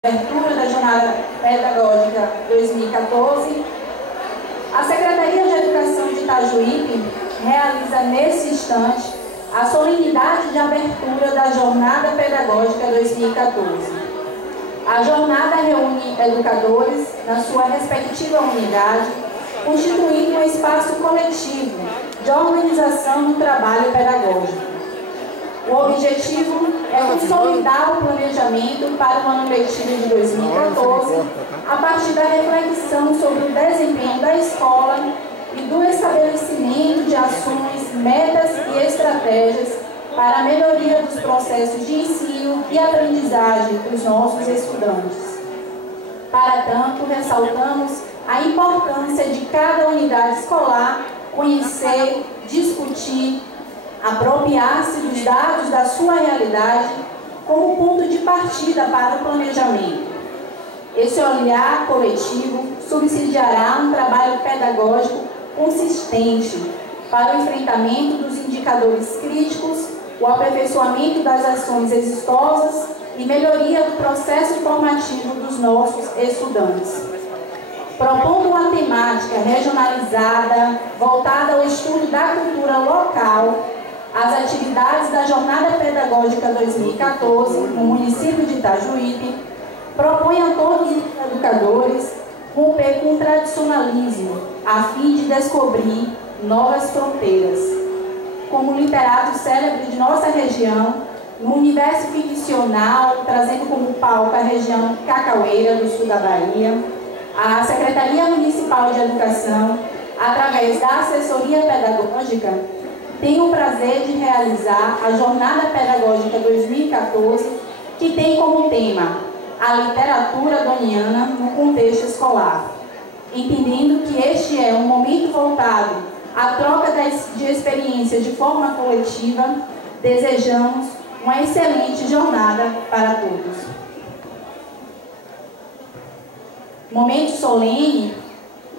abertura da Jornada Pedagógica 2014, a Secretaria de Educação de Itajuípe realiza nesse instante a solenidade de abertura da Jornada Pedagógica 2014. A jornada reúne educadores na sua respectiva unidade, constituindo um espaço coletivo de organização do trabalho pedagógico. O objetivo é consolidar o planejamento para o ano letivo de 2014, a partir da reflexão sobre o desempenho da escola e do estabelecimento de ações, metas e estratégias para a melhoria dos processos de ensino e aprendizagem dos nossos estudantes. Para tanto, ressaltamos a importância de cada unidade escolar conhecer, discutir, apropriar-se dos dados da sua realidade como ponto de partida para o planejamento. Esse olhar coletivo subsidiará um trabalho pedagógico consistente para o enfrentamento dos indicadores críticos, o aperfeiçoamento das ações exitosas e melhoria do processo formativo dos nossos estudantes. Propondo uma temática regionalizada, voltada ao estudo da cultura local, as atividades da Jornada Pedagógica 2014, no município de Itajuípe, propõem a todos os educadores romper com o tradicionalismo, a fim de descobrir novas fronteiras. Como literato célebre de nossa região, no universo ficcional, trazendo como palco a região cacaueira do sul da Bahia, a Secretaria Municipal de Educação, através da Assessoria Pedagógica, tem o prazer de realizar a Jornada Pedagógica 2014, que tem como tema a literatura doniana no contexto escolar. Entendendo que este é um momento voltado à troca de experiências de forma coletiva, desejamos uma excelente jornada para todos. Momento solene,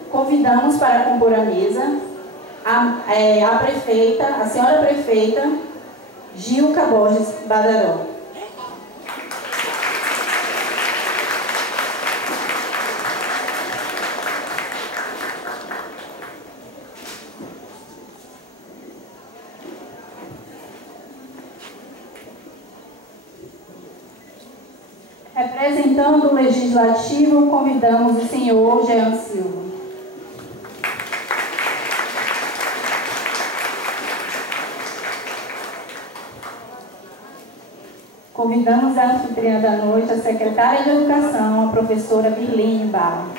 convidamos para compor a mesa a prefeita, a senhora prefeita Gilca Borges Badaró. Representando o Legislativo, convidamos o senhor Jean Silva. Convidamos a anfitriã da noite, a secretária de Educação, a professora Virlene Barros.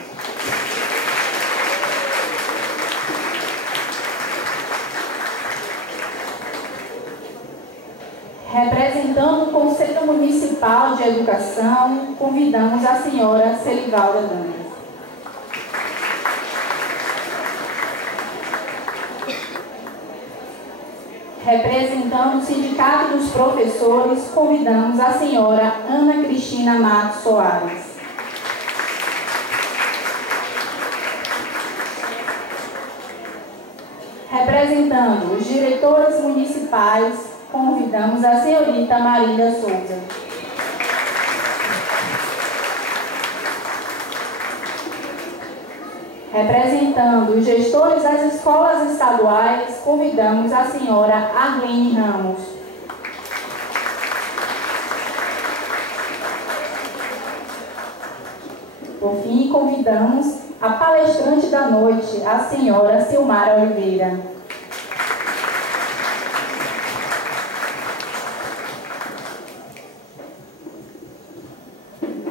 Representando o Conselho Municipal de Educação, convidamos a senhora Celivalda Dantas. Representando o Sindicato dos Professores, convidamos a senhora Ana Cristina Matos Soares. Representando os diretores municipais, convidamos a senhorita Marília Souza. Representando os gestores das escolas estaduais, convidamos a senhora Arlene Ramos. Por fim, convidamos a palestrante da noite, a senhora Silmara Oliveira.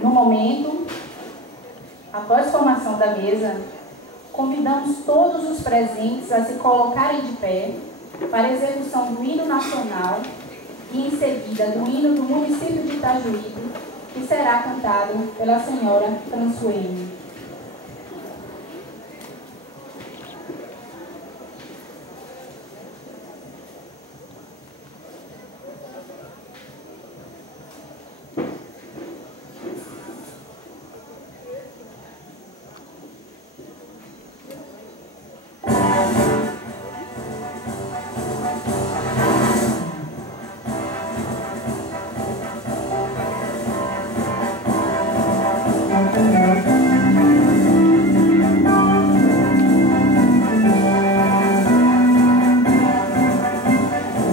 No momento, após a formação da mesa, convidamos todos os presentes a se colocarem de pé para a execução do hino nacional e, em seguida, do hino do município de Itajuípe, que será cantado pela senhora Françoene.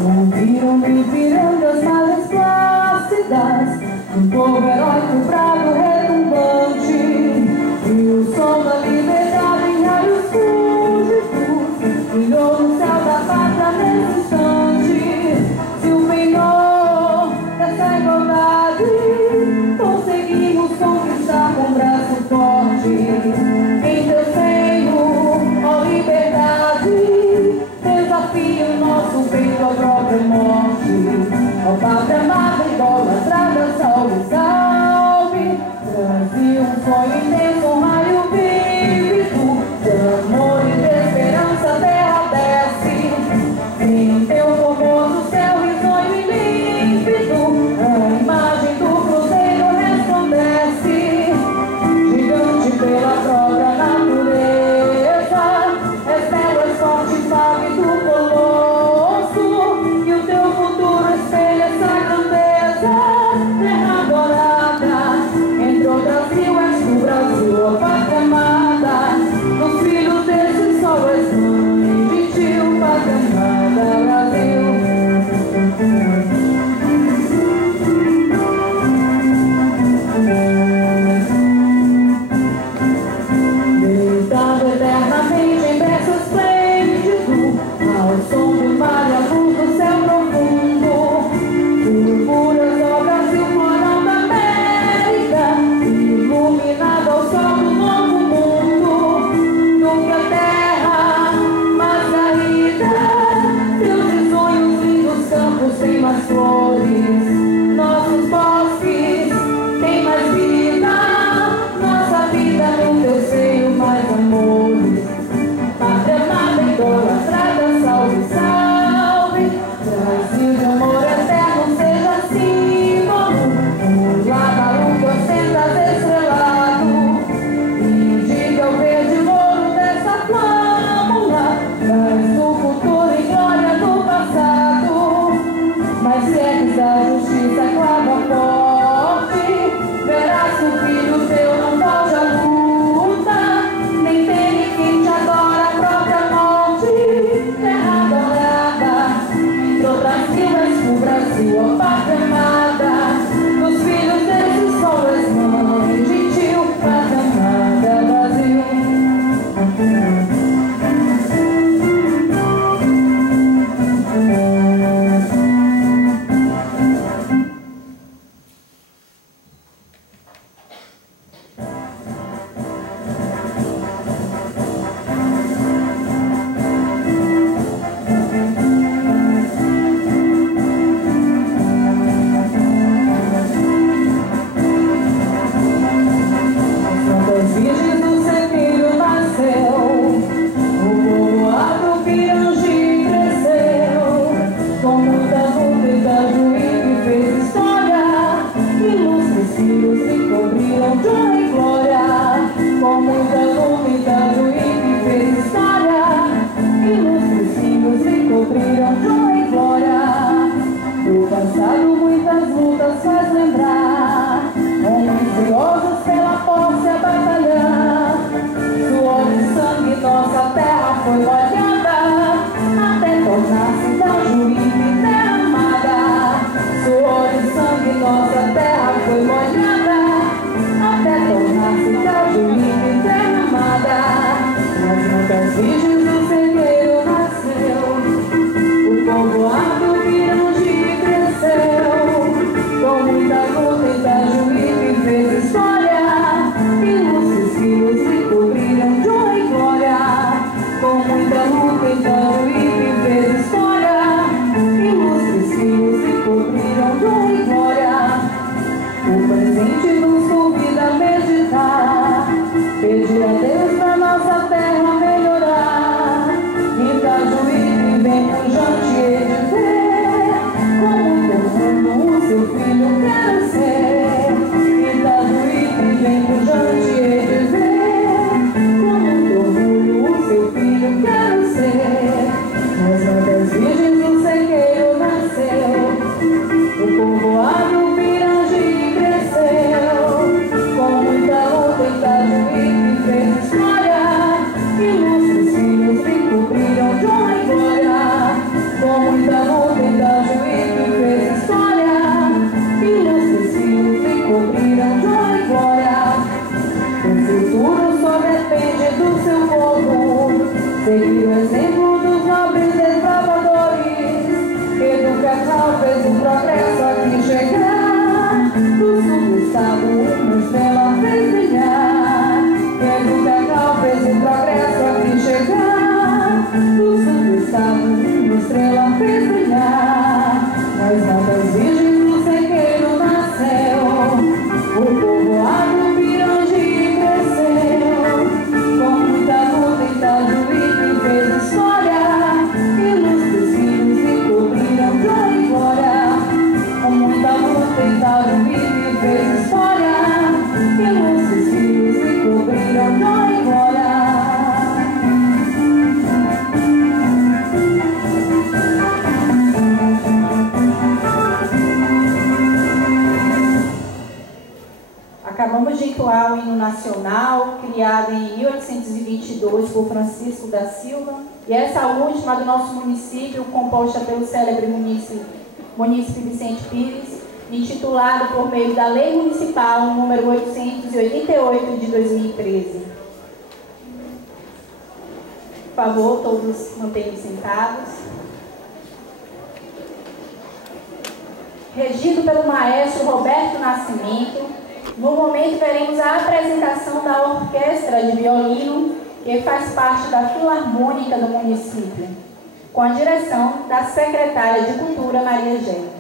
Ouviram-me virando as malhas plácidas do povo heróico bravo retumbante, e o som da liberdade em raios fúlgidos brilhou no céu da pátria nesse instante. Se o penhor dessa igualdade conseguimos conquistar com braço forte, em teu seio, ó liberdade, desafia o nosso peito à própria morte. Ó pátria amada, idolatrada, salve, salve. Brasil, um sonho intenso, um raio vívido de amor e de esperança, terra desce. Em teu formoso céu risonho e límpido, a imagem do cruzeiro resplandece. Gigante pela própria natureza, és belo, és forte, sabe do colosso, e o teu futuro espelha essa grandeza. Terra dourada, entre o Brasil, és do Brasil, a pátria amada. Dos filhos desse sol és mãe de tio, pátria amada, Brasil. Deitado eternamente em berço esplêndido, ao som do mar e a luz do céu profundo, purpuras ao Brasil, florão da América, iluminado ao sol do novo mundo. Nunca a terra mais garrida, teus risonhos lindos campos têm mais flores, nossos bosques têm mais vida, nossa vida no teu seio mais amores. Pátria amada, idolatrada, salve, salve. Brasil de amor eterno, seja símbolo, o lavaru que ostentas estrelado, e diga o verde louro dessa flâmula, traz o futuro e glória do passado. Mas se és da justiça, clava forte, verás que o filho teu não foge à luta, nem teme quem te adora a própria morte. Terra dourada, entre o Brasil, és o Brasil, ó pátria amada. Dos filhos desse sol és mãe de tio, pátria amada, Brasil. seguir o exemplo dos nobres desbravadores. Educação fez um progresso aqui chegar. Do sul do estado uma estrela fez brilhar. Educação fez um progresso aqui chegar. Do sul do estado uma estrela fez brilhar. Nas altas virgens do sequeiro nasceu o povoado Pirangi cresceu. Com muita luta em Itajuípe fez história. E luz dos filhos se cobriram glória e glória. Com muita luta em Itajuípe fez história. E luz dos filhos se cobriram glória e glória. Acabamos de entoar o hino nacional, criado em 1822 por Francisco da Silva, e essa última do nosso município, composta pelo célebre munícipe Vicente Pires, intitulado por meio da Lei Municipal número 888 de 2013. Por favor, todos mantenham-se sentados. Regido pelo maestro Roberto Nascimento, no momento veremos a apresentação da orquestra de violino, que faz parte da Filarmônica do município, com a direção da secretária de Cultura, Maria Gênia.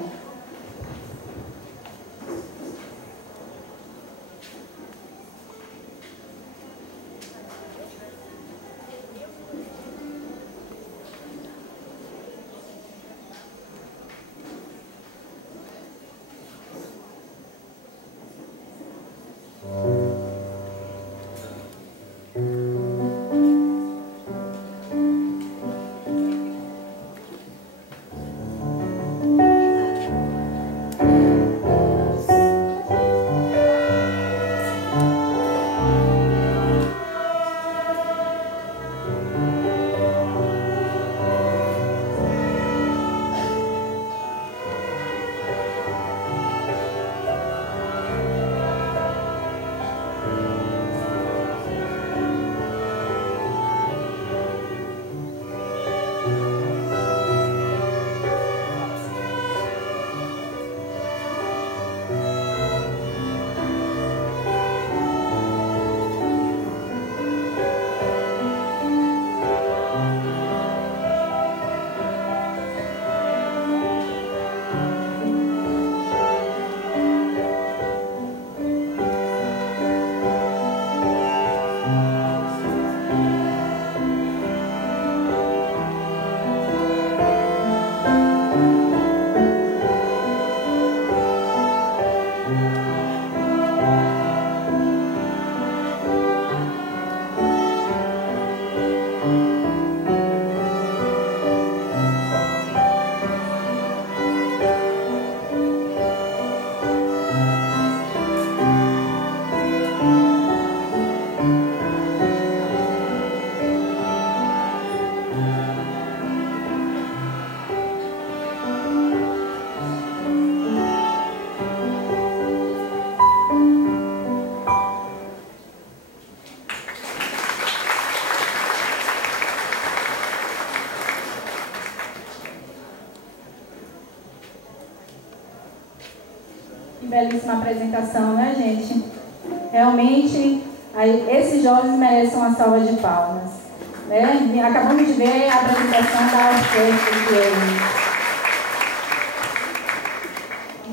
Belíssima apresentação, né, gente? Realmente, esses jovens merecem uma salva de palmas, né? Acabamos de ver a apresentação da orquestra de violino.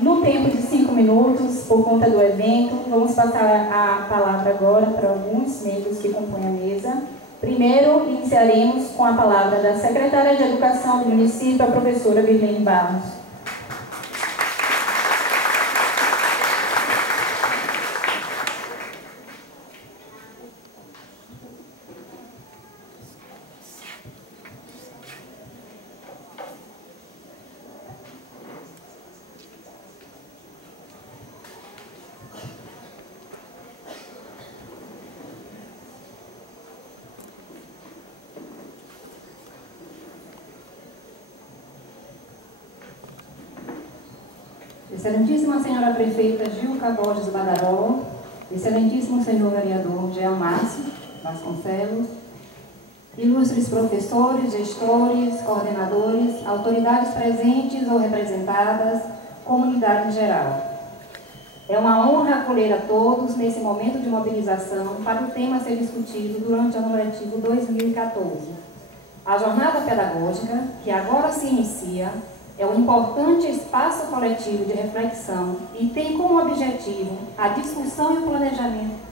No tempo de 5 minutos, por conta do evento, vamos passar a palavra agora para alguns membros que compõem a mesa. Primeiro, iniciaremos com a palavra da secretária de Educação do município, a professora Virlene Barros. Excelentíssima Senhora Prefeita Gilca Borges Badaró, Excelentíssimo Senhor Vereador Geomárcio Vasconcelos, ilustres professores, gestores, coordenadores, autoridades presentes ou representadas, comunidade em geral. É uma honra acolher a todos nesse momento de mobilização para o tema a ser discutido durante o ano letivo 2014. A jornada pedagógica, que agora se inicia, é um importante espaço coletivo de reflexão e tem como objetivo a discussão e o planejamento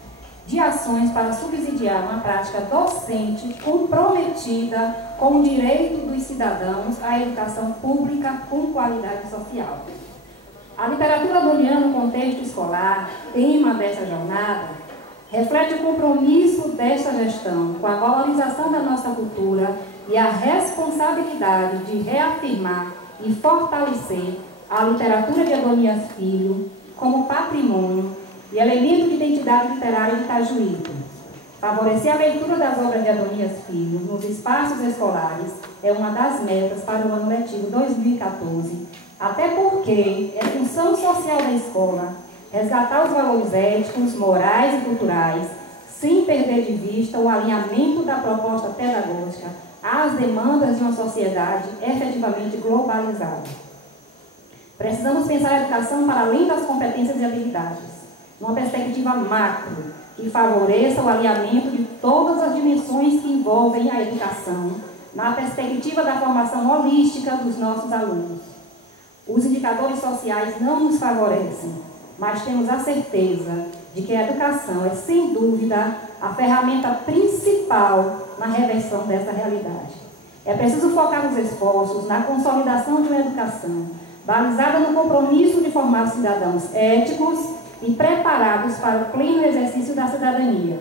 de ações para subsidiar uma prática docente comprometida com o direito dos cidadãos à educação pública com qualidade social. A literatura adoniana no contexto escolar, tema dessa jornada, reflete o compromisso desta gestão com a valorização da nossa cultura e a responsabilidade de reafirmar e fortalecer a literatura de Adonias Filho como patrimônio e elemento de identidade literária de Itajuípe. Favorecer a leitura das obras de Adonias Filho nos espaços escolares é uma das metas para o ano letivo 2014, até porque é função social da escola resgatar os valores éticos, morais e culturais, sem perder de vista o alinhamento da proposta pedagógica às demandas de uma sociedade efetivamente globalizada. Precisamos pensar a educação para além das competências e habilidades, numa perspectiva macro, que favoreça o alinhamento de todas as dimensões que envolvem a educação, na perspectiva da formação holística dos nossos alunos. Os indicadores sociais não nos favorecem, mas temos a certeza de que a educação é, sem dúvida, a ferramenta principal na reversão dessa realidade. É preciso focar os esforços na consolidação de uma educação balizada no compromisso de formar cidadãos éticos e preparados para o pleno exercício da cidadania.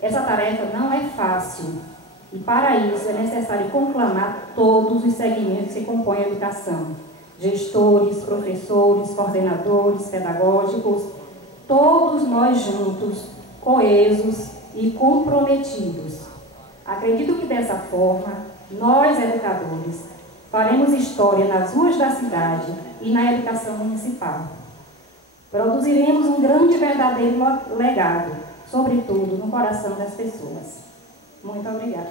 Essa tarefa não é fácil e, para isso, é necessário conclamar todos os segmentos que compõem a educação: gestores, professores, coordenadores, pedagógicos, todos nós juntos, coesos e comprometidos. Acredito que dessa forma, nós, educadores, faremos história nas ruas da cidade e na educação municipal. Produziremos um grande e verdadeiro legado, sobretudo no coração das pessoas. Muito obrigada.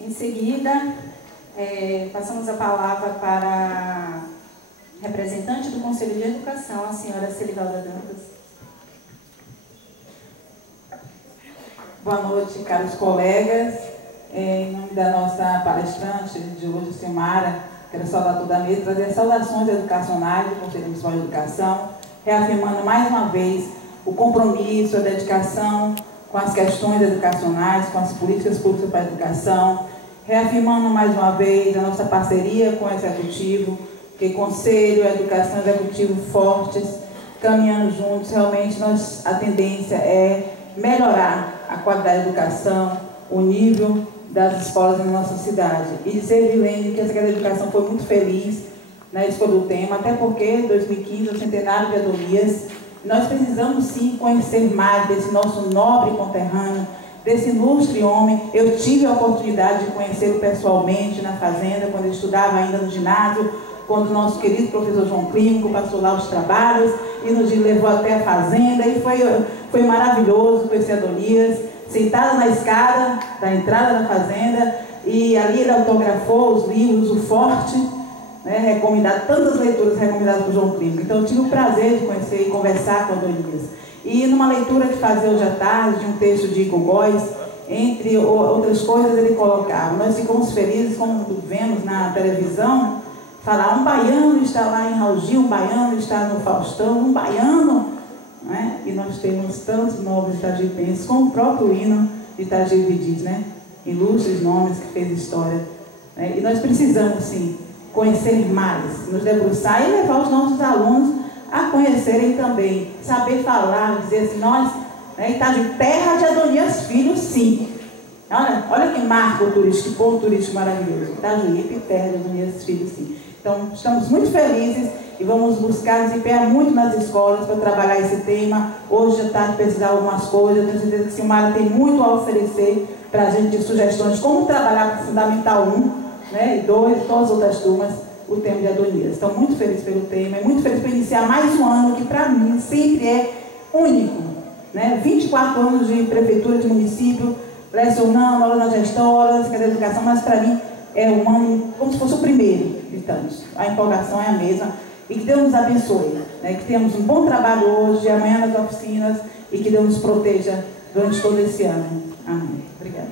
Em seguida, passamos a palavra para a representante do Conselho de Educação, a senhora Celivalda Dantas. Boa noite, caros colegas. Em nome da nossa palestrante de hoje, Silmara, quero saudar toda a mesa, trazer saudações educacionais do Conselho Municipal de Educação, reafirmando mais uma vez o compromisso, a dedicação com as questões educacionais, com as políticas públicas para a educação, reafirmando mais uma vez a nossa parceria com o Executivo, que Conselho, Educação e Executivo fortes, caminhando juntos. Realmente a tendência é melhorar a qualidade da educação, o nível das escolas na nossa cidade. E dizer, Vilene, que a Secretaria de Educação foi muito feliz na escolha do tema, até porque 2015 é o centenário de Adonias. Nós precisamos sim conhecer mais desse nosso nobre conterrâneo, desse ilustre homem. Eu tive a oportunidade de conhecê-lo pessoalmente na fazenda, quando eu estudava ainda no ginásio, quando o nosso querido professor João Clínico passou lá os trabalhos e nos levou até a fazenda, e foi maravilhoso conhecer Adonias, sentada na escada da entrada da fazenda, e ali ele autografou os livros, o Forte, né, recomendado, tantas leituras recomendadas por João Clínico. Então eu tive o prazer de conhecer e conversar com Adonias. E numa leitura que fazia hoje à tarde, de um texto de Igor Góes, entre outras coisas, ele colocava: nós ficamos felizes quando vemos na televisão falar, um baiano está lá em Raul Gil, um baiano está no Faustão, um baiano, né? E nós temos tantos nobres itagipenses, como o próprio hino de Itagipe diz, né? Ilustres nomes que fez história, né? E nós precisamos, sim, conhecer mais, nos debruçar e levar os nossos alunos a conhecerem também, saber falar, dizer assim, nós, né, Itagipe, terra de Adonias Filho, sim. Olha que marco turístico, que ponto turístico maravilhoso. Itagipe, terra de Adonias Filho, sim. Então, estamos muito felizes e vamos buscar desempenhar muito nas escolas para trabalhar esse tema. Hoje à tarde pesquisar algumas coisas. Eu tenho certeza que a Silmara tem muito a oferecer para a gente de sugestões de como trabalhar com o Fundamental 1, né, e 2, e todas as outras turmas o tema de Adonias. Estou muito feliz pelo tema, muito feliz por iniciar mais um ano que para mim sempre é único, né? 24 anos de prefeitura, de município, lecionando, aula na gestora, Secretaria de Educação, mas para mim é um ano como se fosse o primeiro de tantos. A empolgação é a mesma e que Deus nos abençoe, né? Que tenhamos um bom trabalho hoje, amanhã nas oficinas e que Deus nos proteja durante todo esse ano. Amém. Obrigada.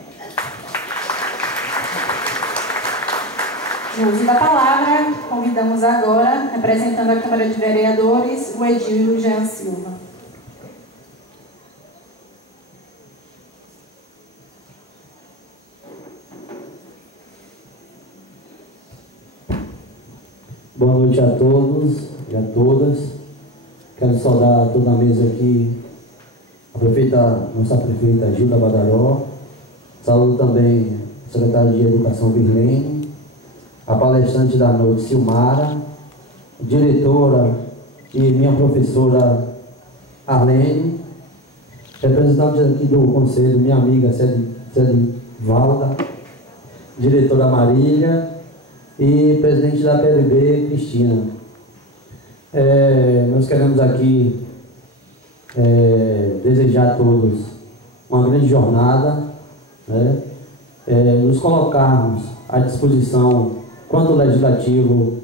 No uso da palavra, convidamos agora, representando a Câmara de Vereadores, o Edil Jean Silva. Boa noite a todos e a todas. Quero saudar toda a mesa aqui, nossa prefeita Gilda Badaró. Saúdo também a secretária de Educação Virlene, a palestrante da noite Silmara, diretora e minha professora Arlene, representante aqui do conselho, minha amiga Célia Valda, diretora Marília e presidente da PLB, Cristina. Nós queremos aqui desejar a todos uma grande jornada, né? Nos colocarmos à disposição, quanto ao legislativo,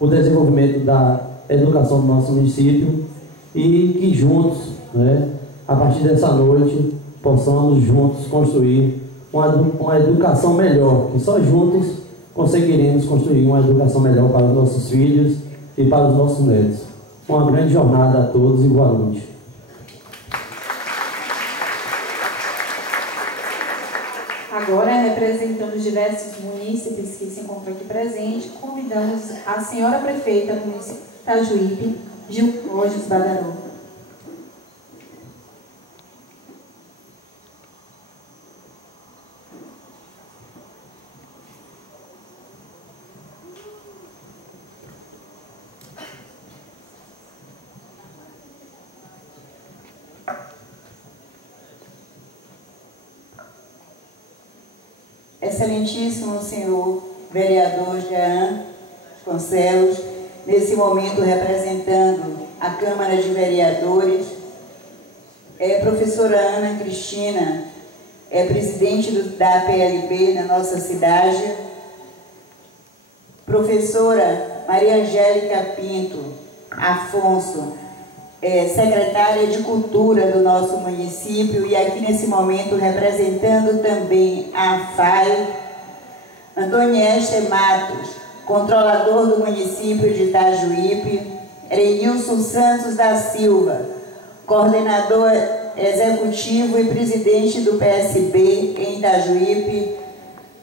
o desenvolvimento da educação do nosso município e que juntos, né, a partir dessa noite, possamos juntos construir uma educação melhor, que só juntos conseguiremos construir uma educação melhor para os nossos filhos e para os nossos netos. Uma grande jornada a todos e boa noite. Agora, representando os diversos munícipes que se encontram aqui presentes, convidamos a senhora prefeita do município de Itajuípe, Gilda Borges Badaró. Excelentíssimo senhor vereador Jean Vasconcelos, nesse momento representando a Câmara de Vereadores, professora Ana Cristina, presidente da PLB na nossa cidade, professora Maria Angélica Pinto Afonso, secretária de Cultura do nosso município, e aqui nesse momento representando também a FAI, Antonieste Matos, controlador do município de Itajuípe, Erenilson Santos da Silva, coordenador executivo e presidente do PSB em Itajuípe,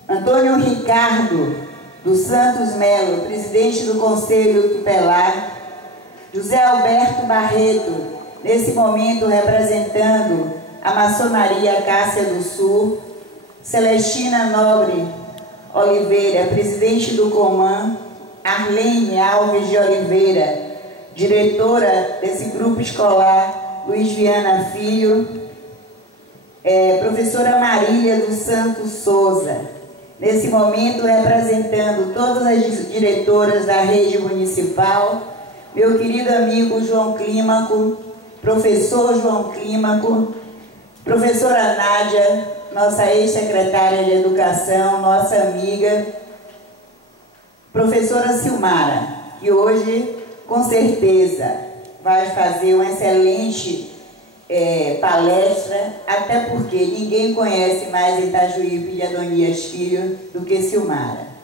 Antônio Ricardo dos Santos Melo, presidente do Conselho Tutelar, José Alberto Barreto, nesse momento representando a Maçonaria Cássia do Sul, Celestina Nobre Oliveira, presidente do Coman, Arlene Alves de Oliveira, diretora desse grupo escolar, Luiz Viana Filho, professora Marília dos Santos Souza, nesse momento representando todas as diretoras da rede municipal, meu querido amigo João Clímaco, professor João Clímaco, professora Nádia, nossa ex-secretária de Educação, nossa amiga, professora Silmara, que hoje, com certeza, vai fazer uma excelente palestra, até porque ninguém conhece mais Itajuípe de Adonias Filho do que Silmara.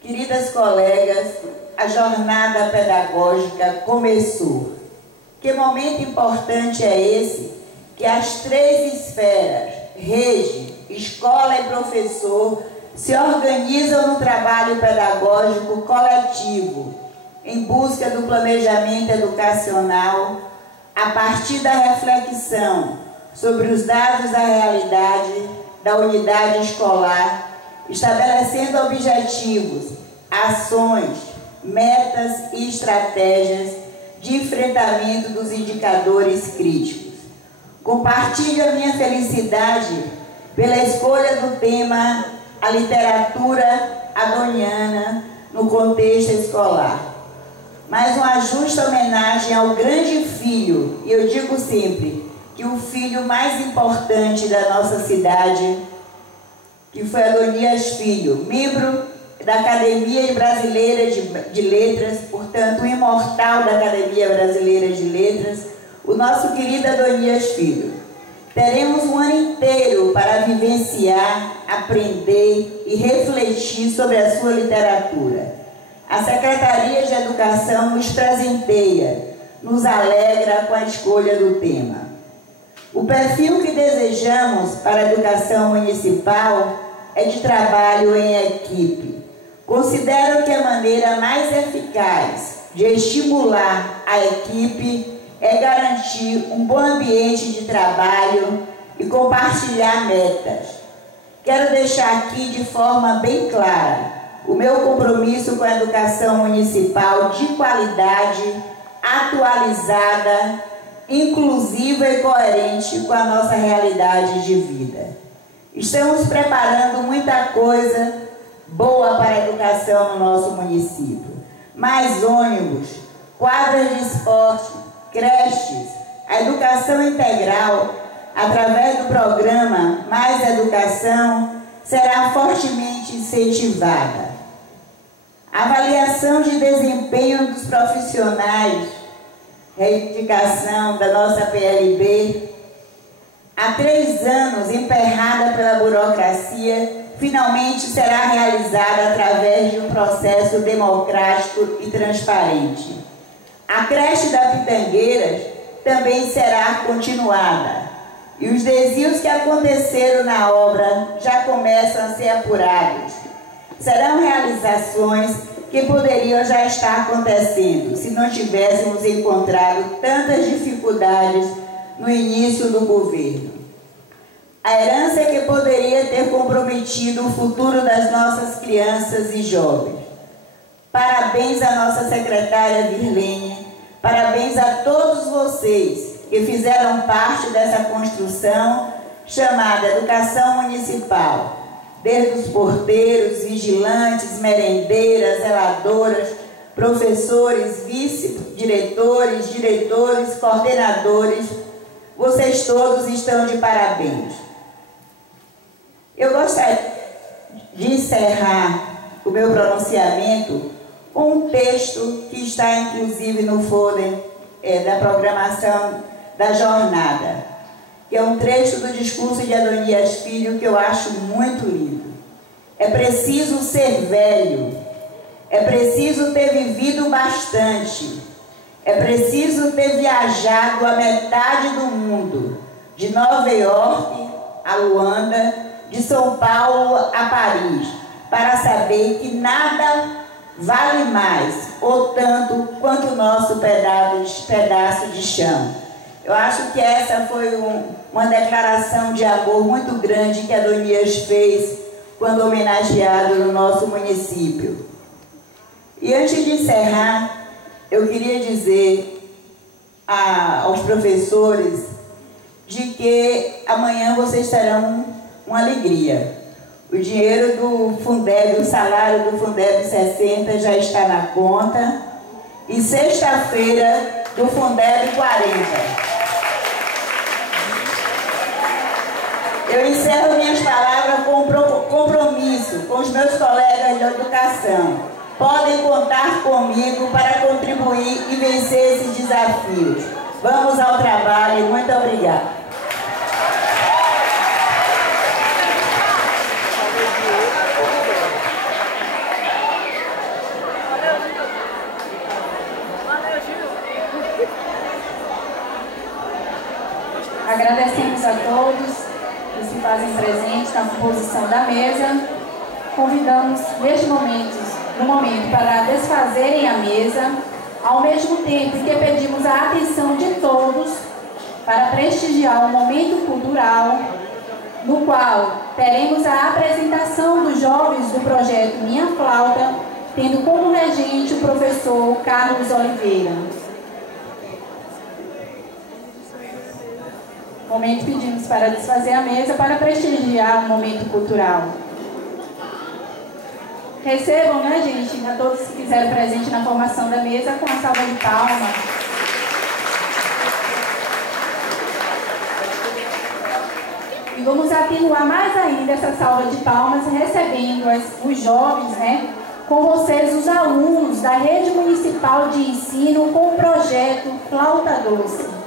Queridas colegas, a jornada pedagógica começou. Que momento importante é esse que as três esferas, rede, escola e professor, se organizam no trabalho pedagógico coletivo, em busca do planejamento educacional, a partir da reflexão sobre os dados da realidade da unidade escolar, estabelecendo objetivos, ações, metas e estratégias de enfrentamento dos indicadores críticos. Compartilho a minha felicidade pela escolha do tema A Literatura, adoniana no contexto escolar, mas uma justa homenagem ao grande filho, e eu digo sempre que o filho mais importante da nossa cidade, que foi Adonias Filho, membro da Academia Brasileira de Letras, portanto, o imortal da Academia Brasileira de Letras, o nosso querido Adonias Filho. Teremos um ano inteiro para vivenciar, aprender e refletir sobre a sua literatura. A Secretaria de Educação nos presenteia, nos alegra com a escolha do tema. O perfil que desejamos para a educação municipal é de trabalho em equipe. Considero que a maneira mais eficaz de estimular a equipe é garantir um bom ambiente de trabalho e compartilhar metas. Quero deixar aqui de forma bem clara o meu compromisso com a educação municipal de qualidade, atualizada, inclusiva e coerente com a nossa realidade de vida. Estamos preparando muita coisa boa para a educação no nosso município. Mais ônibus, quadras de esporte, creches, a educação integral, através do programa Mais Educação, será fortemente incentivada. A avaliação de desempenho dos profissionais, reivindicação da nossa PLB, há 3 anos emperrada pela burocracia, finalmente será realizada através de um processo democrático e transparente. A creche da Pitangueiras também será continuada e os desvios que aconteceram na obra já começam a ser apurados. Serão realizações que poderiam já estar acontecendo se não tivéssemos encontrado tantas dificuldades no início do governo. A herança que poderia ter comprometido o futuro das nossas crianças e jovens. Parabéns à nossa secretária Virlene, parabéns a todos vocês que fizeram parte dessa construção chamada Educação Municipal, desde os porteiros, vigilantes, merendeiras, zeladoras, professores, vice-diretores, diretores, coordenadores, vocês todos estão de parabéns. Eu gostaria de encerrar o meu pronunciamento com um texto que está inclusive no folder da programação da jornada, que é um trecho do discurso de Adonias Filho que eu acho muito lindo. É preciso ser velho, é preciso ter vivido bastante, é preciso ter viajado a metade do mundo, de Nova York a Luanda, de São Paulo a Paris, para saber que nada vale mais ou tanto quanto o nosso pedaço de chão. Eu acho que essa foi uma declaração de amor muito grande que Adonias fez quando homenageado no nosso município. E antes de encerrar, eu queria dizer aos professores de que amanhã vocês terão uma alegria. O dinheiro do Fundeb, o salário do Fundeb 60 já está na conta e sexta-feira do Fundeb 40. Eu encerro minhas palavras com compromisso com os meus colegas de educação. Podem contar comigo para contribuir e vencer esses desafios. Vamos ao trabalho. Muito obrigada. Agradecemos a todos que se fazem presentes na composição da mesa. Convidamos no momento para desfazerem a mesa, ao mesmo tempo que pedimos a atenção de todos para prestigiar o momento cultural, no qual teremos a apresentação dos jovens do projeto Minha Flauta, tendo como regente o professor Carlos Oliveira. Momento pedimos para desfazer a mesa para prestigiar o momento cultural. Recebam, né, gente, a todos que fizeram presente na formação da mesa com a salva de palmas. E vamos atenuar mais ainda essa salva de palmas, recebendo os jovens, né, com vocês, os alunos da Rede Municipal de Ensino com o projeto Flauta Doce.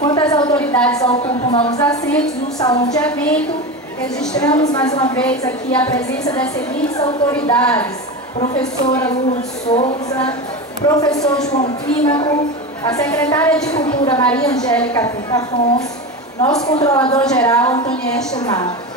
Enquanto as autoridades ocupam novos assentos no salão de evento, registramos mais uma vez aqui a presença das seguintes autoridades: professora Lourdes Souza, professor João Clímaco, a secretária de Cultura Maria Angélica Pinto Afonso, nosso controlador-geral Antônio Esther Marcos.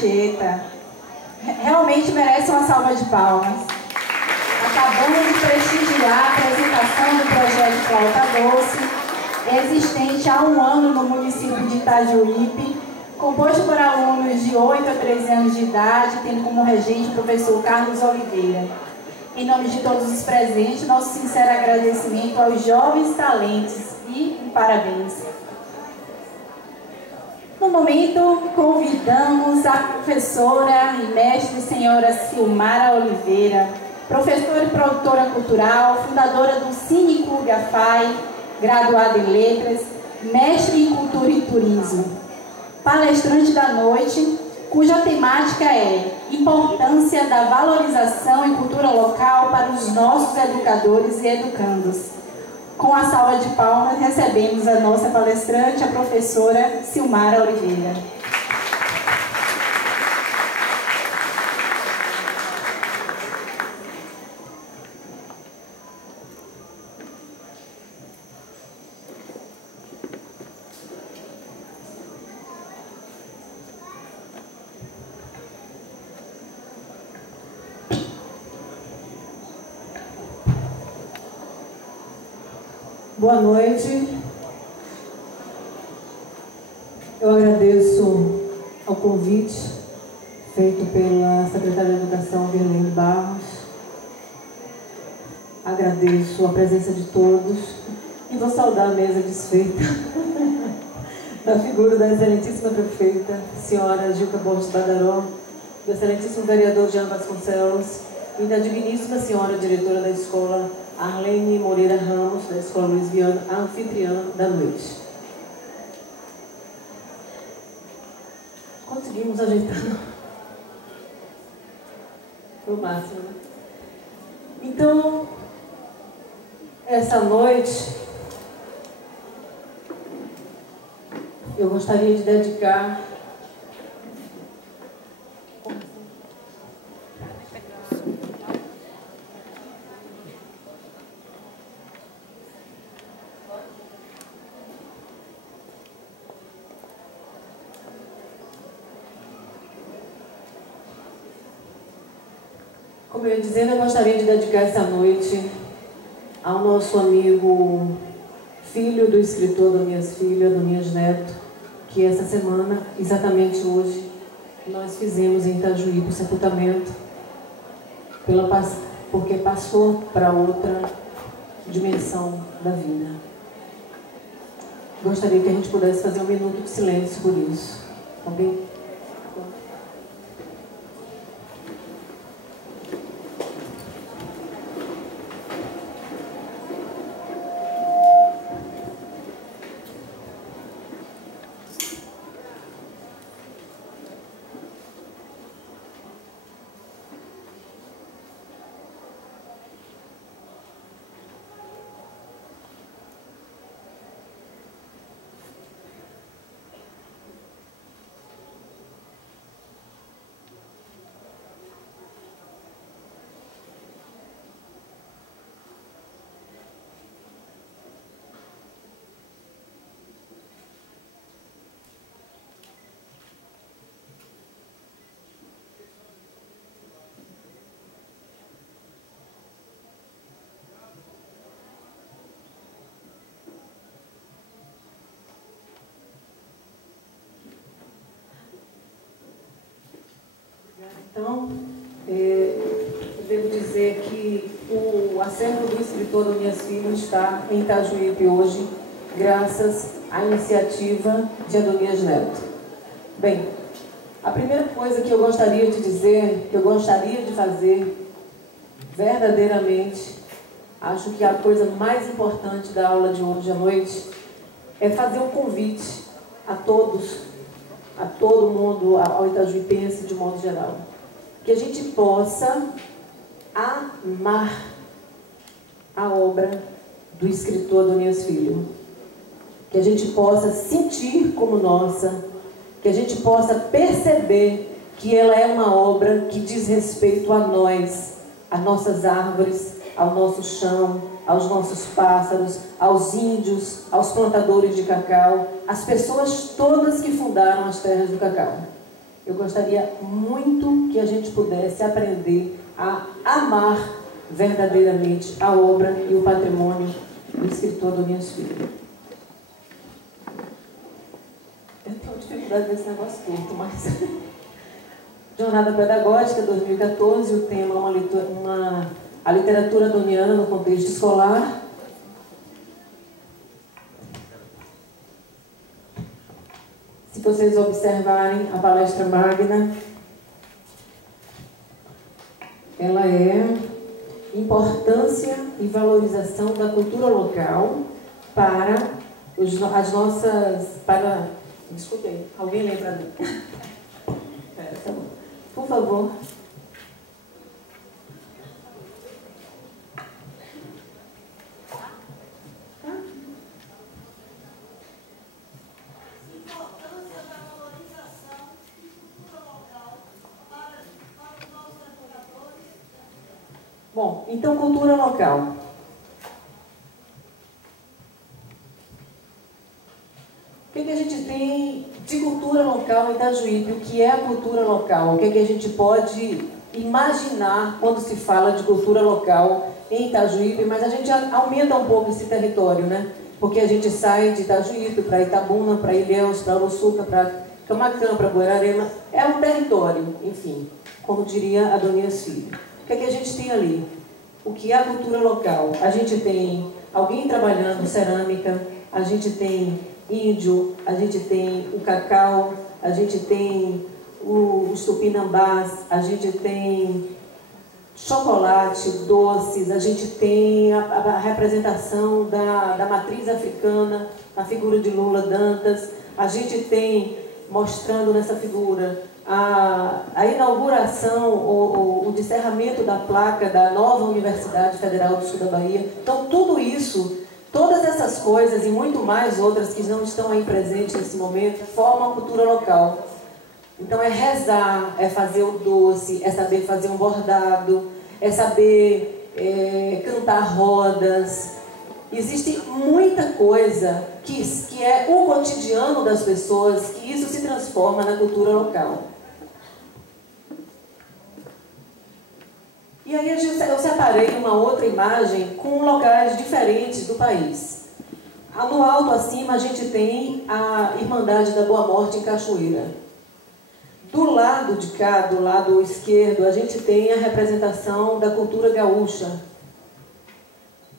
Anchieta. Realmente merece uma salva de palmas. Acabamos de prestigiar a apresentação do projeto Flauta Doce, existente há 1 ano no município de Itajuípe, composto por alunos de 8 a 13 anos de idade, tendo como regente o professor Carlos Oliveira. Em nome de todos os presentes, nosso sincero agradecimento aos jovens talentos e parabéns. No momento, convidamos a professora e mestre senhora Silmara Oliveira, professora e produtora cultural, fundadora do Cine Clube AFAI, graduada em Letras, mestre em Cultura e Turismo, palestrante da noite, cuja temática é Importância da Valorização em Cultura Local para os nossos educadores e educandos. Com a salva de palmas, recebemos a nossa palestrante, a professora Silmara Oliveira. Boa noite. Eu agradeço ao convite feito pela secretária de Educação, Virlene Barros. Agradeço a presença de todos e vou saudar a mesa desfeita da figura da excelentíssima prefeita, senhora Gilca Borges Badaró, do excelentíssimo vereador Jean Vasconcelos e da digníssima senhora diretora da escola Arlene Moreira Ramos, da Escola Luiz Viana, a anfitriã da noite. Conseguimos ajeitar. Foi o máximo, né? Então, essa noite, eu gostaria de dedicar Como eu ia dizendo, eu gostaria de dedicar essa noite ao nosso amigo, filho do escritor Adonias Filho, Adonias Neto, que essa semana, exatamente hoje, nós fizemos em Itajuípe o sepultamento, porque passou para outra dimensão da vida. Gostaria que a gente pudesse fazer 1 minuto de silêncio por isso. Tá bem? Então, eu devo dizer que o acervo do escritor Adonias Filho está em Itajuípe hoje, graças à iniciativa de Adonias Neto. Bem, a primeira coisa que eu gostaria de dizer, que eu gostaria de fazer, verdadeiramente, acho que a coisa mais importante da aula de hoje à noite, é fazer um convite a todos, a todo mundo, ao itajuipense de modo geral. Que a gente possa amar a obra do escritor Adonias Filho. Que a gente possa sentir como nossa, que a gente possa perceber que ela é uma obra que diz respeito a nós, às nossas árvores, ao nosso chão, aos nossos pássaros, aos índios, aos plantadores de cacau, às pessoas todas que fundaram as terras do cacau. eu gostaria muito que a gente pudesse aprender a amar verdadeiramente a obra e o patrimônio do escritor Adonias Filho. Eu tenho dificuldade nesse negócio curto, mas... Jornada Pedagógica 2014, o tema a literatura adoniana no contexto escolar. Se vocês observarem a palestra magna, ela é importância e valorização da cultura local para as nossas... Desculpem, alguém lembra mim? Tá bom. Por favor. Bom, então cultura local. O que a gente tem de cultura local em Itajuípe? O que é a cultura local? O que a gente pode imaginar quando se fala de cultura local em Itajuípe? Mas a gente aumenta um pouco esse território, né? Porque a gente sai de Itajuípe para Itabuna, para Ilhéus, para Uruçuca, para Camaquã, para Guararema. É um território, enfim, como diria Adonias Filho. O que a gente tem ali? O que é a cultura local? A gente tem alguém trabalhando cerâmica, a gente tem índio, a gente tem o cacau, a gente tem os tupinambás, a gente tem chocolate, doces, a gente tem a representação da matriz africana, a figura de Lula Dantas, a gente tem, mostrando nessa figura, a inauguração, o descerramento da placa da nova Universidade Federal do Sul da Bahia. Então, tudo isso, todas essas coisas e muito mais outras que não estão aí presentes nesse momento, formam a cultura local. Então, é rezar, é fazer o doce, é saber fazer um bordado, é saber cantar rodas. Existe muita coisa que é o cotidiano das pessoas, que isso se transforma na cultura local. E aí eu separei uma outra imagem com locais diferentes do país. No alto acima a gente tem a Irmandade da Boa Morte em Cachoeira. Do lado de cá, do lado esquerdo, a gente tem a representação da cultura gaúcha.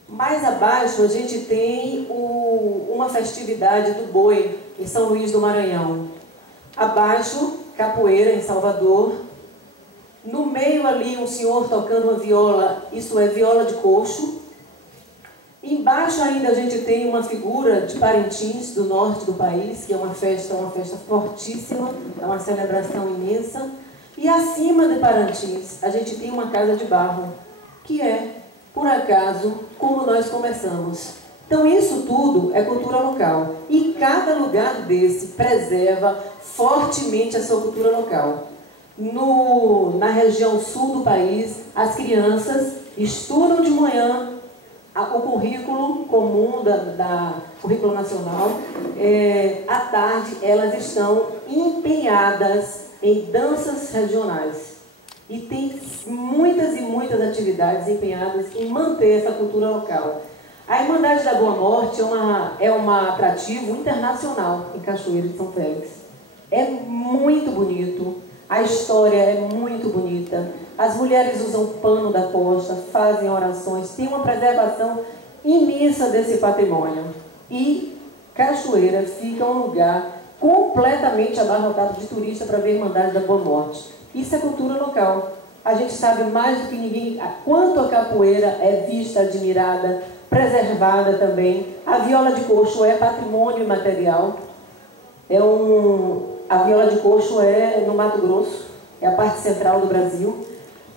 Mais abaixo a gente tem uma festividade do boi em São Luís do Maranhão. Abaixo, capoeira em Salvador. No meio ali, um senhor tocando uma viola, isso é viola de coxo. Embaixo ainda a gente tem uma figura de Parintins, do norte do país, que é uma festa fortíssima, é uma celebração imensa. E acima de Parintins, a gente tem uma casa de barro, que é, por acaso, como nós começamos. Então isso tudo é cultura local. E cada lugar desse preserva fortemente a sua cultura local. Na região sul do país, as crianças estudam de manhã o currículo comum currículo nacional. À tarde, elas estão empenhadas em danças regionais. E tem muitas e muitas atividades empenhadas em manter essa cultura local. A Irmandade da Boa Morte é um atrativo internacional em Cachoeira de São Félix. É muito bonito. A história é muito bonita. As mulheres usam pano da costa, fazem orações, tem uma preservação imensa desse patrimônio. E Cachoeira fica um lugar completamente abarrotado de turistas para ver a Irmandade da Boa Morte. Isso é cultura local. A gente sabe mais do que ninguém quanto a capoeira é vista, admirada, preservada também. A viola de coxo é patrimônio imaterial. A viola de coxo é no Mato Grosso, é a parte central do Brasil.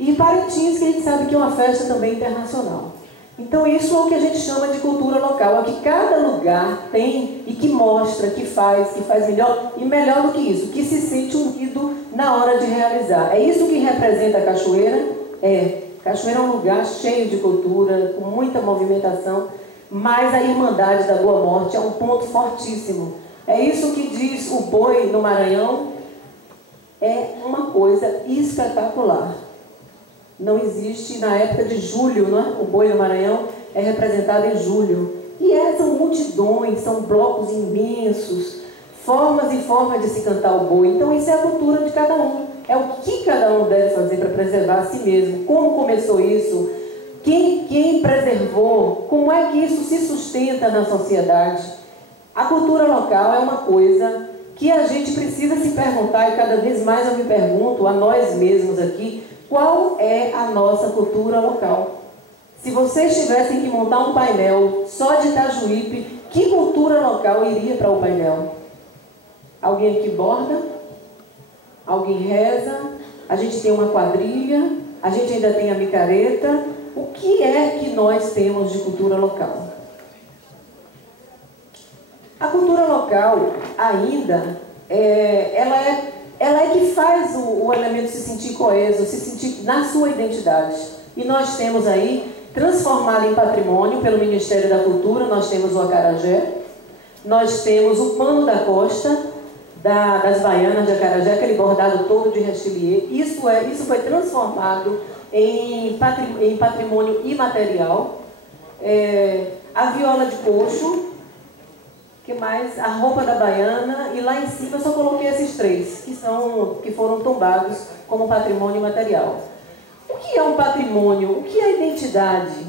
E Parintins, que a gente sabe que é uma festa também internacional. Então isso é o que a gente chama de cultura local, é que cada lugar tem e que mostra, que faz melhor, e melhor do que isso, que se sente unido na hora de realizar. É isso que representa a Cachoeira? Cachoeira é um lugar cheio de cultura, com muita movimentação, mas a Irmandade da Boa Morte é um ponto fortíssimo. É isso que diz o boi no Maranhão, é uma coisa espetacular. Não existe, na época de julho, né? O boi no Maranhão é representado em julho. E são multidões, são blocos imensos, formas e formas de se cantar o boi. Então isso é a cultura de cada um. É o que cada um deve fazer para preservar a si mesmo. Como começou isso? Quem preservou? Como é que isso se sustenta na sociedade? A cultura local é uma coisa que a gente precisa se perguntar, e cada vez mais eu me pergunto a nós mesmos aqui, qual é a nossa cultura local? Se vocês tivessem que montar um painel só de Itajuípe, que cultura local iria para o painel? Alguém aqui borda? Alguém reza? A gente tem uma quadrilha? A gente ainda tem a micareta? O que é que nós temos de cultura local? A cultura local ainda, ela é que faz o elemento se sentir coeso, se sentir na sua identidade. E nós temos aí, transformado em patrimônio pelo Ministério da Cultura, nós temos o acarajé, nós temos o pano da costa, das baianas de acarajé, aquele bordado todo de restelier. Isso foi transformado em patrimônio imaterial. A viola de coxo, que mais? A roupa da baiana, e lá em cima eu só coloquei esses três, que foram tombados como patrimônio imaterial. O que é um patrimônio? O que é identidade?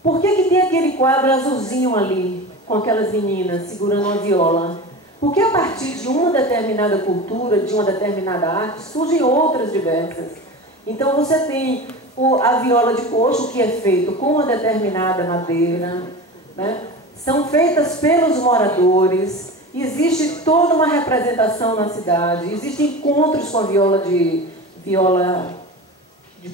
Por que tem aquele quadro azulzinho ali, com aquelas meninas segurando uma viola? Porque a partir de uma determinada cultura, de uma determinada arte, surgem outras diversas. Então você tem a viola de coxo, que é feito com uma determinada madeira, né? São feitas pelos moradores, existe toda uma representação na cidade, existem encontros com a viola de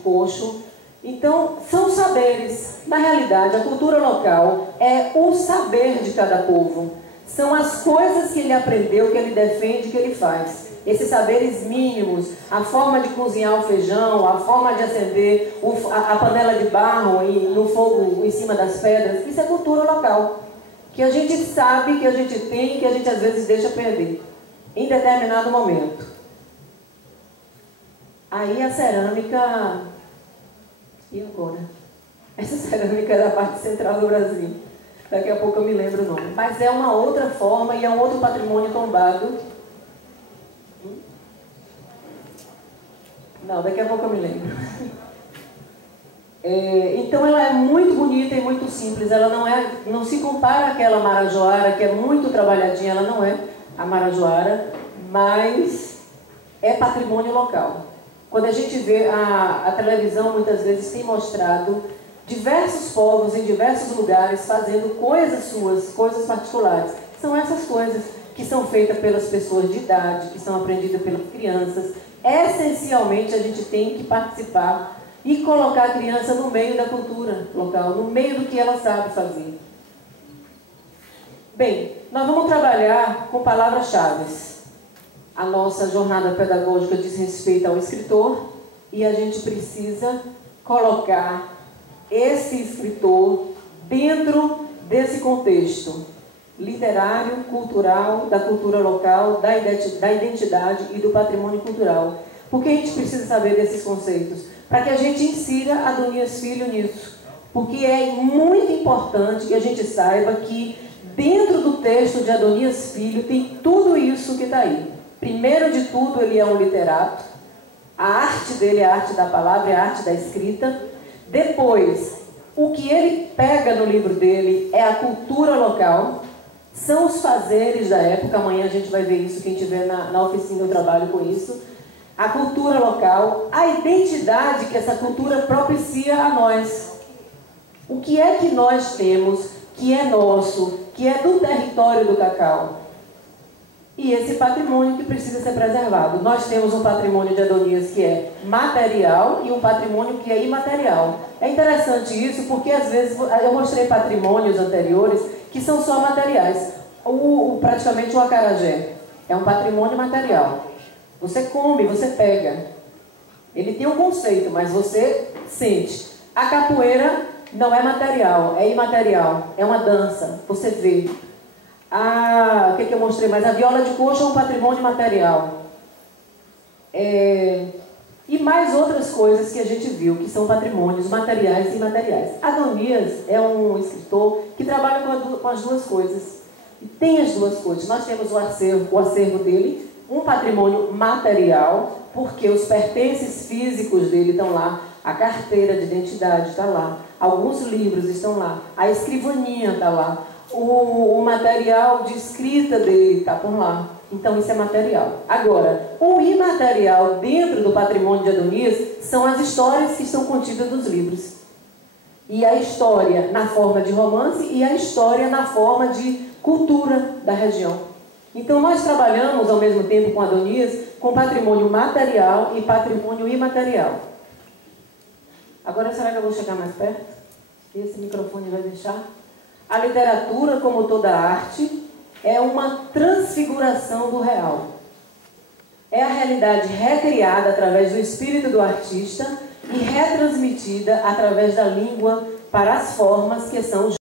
coxo. Então, são saberes. Na realidade, a cultura local é o saber de cada povo. São as coisas que ele aprendeu, que ele defende, que ele faz. Esses saberes mínimos, a forma de cozinhar o feijão, a forma de acender a panela de barro no fogo em cima das pedras, isso é cultura local. Que a gente sabe, que a gente tem, que a gente às vezes deixa perder, em determinado momento. Aí a cerâmica... E agora? Essa cerâmica é da parte central do Brasil. Daqui a pouco eu me lembro o nome. Mas é uma outra forma e é um outro patrimônio tombado. Não, daqui a pouco eu me lembro. Então ela é muito bonita e muito simples. Ela não se compara àquela marajoara, que é muito trabalhadinha. Ela não é a marajoara, mas é patrimônio local. Quando a gente vê a televisão, muitas vezes tem mostrado diversos povos em diversos lugares fazendo coisas suas, coisas particulares. São essas coisas que são feitas pelas pessoas de idade, que são aprendidas pelas crianças. Essencialmente a gente tem que participar e colocar a criança no meio da cultura local, no meio do que ela sabe fazer. Bem, nós vamos trabalhar com palavras-chave. A nossa jornada pedagógica diz respeito ao escritor e a gente precisa colocar esse escritor dentro desse contexto literário, cultural, da cultura local, da identidade e do patrimônio cultural. Por que a gente precisa saber desses conceitos? Para que a gente insira Adonias Filho nisso. Porque é muito importante que a gente saiba que dentro do texto de Adonias Filho tem tudo isso que está aí. Primeiro de tudo, ele é um literato. A arte dele é a arte da palavra, é a arte da escrita. Depois, o que ele pega no livro dele é a cultura local. São os fazeres da época. Amanhã a gente vai ver isso, quem estiver na oficina eu trabalho com isso. A cultura local, a identidade que essa cultura propicia a nós. O que é que nós temos, que é nosso, que é do território do cacau? E esse patrimônio que precisa ser preservado. Nós temos um patrimônio de Adonias que é material e um patrimônio que é imaterial. É interessante isso porque às vezes eu mostrei patrimônios anteriores que são só materiais. Praticamente o acarajé é um patrimônio material. Você come, você pega. Ele tem um conceito, mas você sente. A capoeira não é material, é imaterial. É uma dança, você vê. O que eu mostrei mais? A viola de coxo é um patrimônio material. E mais outras coisas que a gente viu, que são patrimônios materiais e imateriais. Adonias é um escritor que trabalha com as duas coisas. E tem as duas coisas. Nós temos o acervo dele, um patrimônio material, porque os pertences físicos dele estão lá, a carteira de identidade está lá, alguns livros estão lá, a escrivaninha está lá, o material de escrita dele está por lá. Então isso é material. Agora, o imaterial dentro do patrimônio de Adonias são as histórias que estão contidas nos livros. E a história na forma de romance e a história na forma de cultura da região. Então nós trabalhamos ao mesmo tempo com Adonias com patrimônio material e patrimônio imaterial. Agora será que eu vou chegar mais perto? Esse microfone vai deixar? A literatura, como toda arte, é uma transfiguração do real. É a realidade recriada através do espírito do artista e retransmitida através da língua para as formas que são